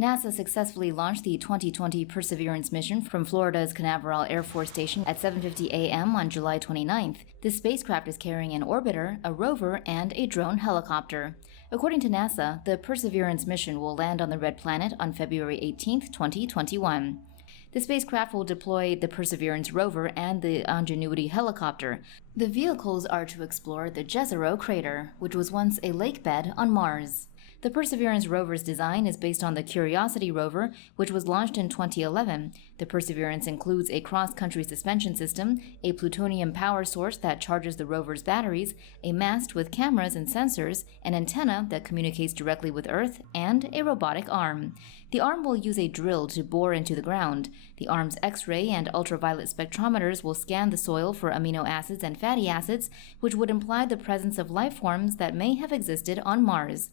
NASA successfully launched the 2020 Perseverance mission from Florida's Canaveral Air Force Station at 7:50 a.m. on July 29th. This spacecraft is carrying an orbiter, a rover, and a drone helicopter. According to NASA, the Perseverance mission will land on the Red Planet on February 18, 2021. The spacecraft will deploy the Perseverance rover and the Ingenuity helicopter. The vehicles are to explore the Jezero Crater, which was once a lake bed on Mars. The Perseverance rover's design is based on the Curiosity rover, which was launched in 2011. The Perseverance includes a cross-country suspension system, a plutonium power source that charges the rover's batteries, a mast with cameras and sensors, an antenna that communicates directly with Earth, and a robotic arm. The arm will use a drill to bore into the ground. The arm's X-ray and ultraviolet spectrometers will scan the soil for amino acids and fatty acids, which would imply the presence of life forms that may have existed on Mars.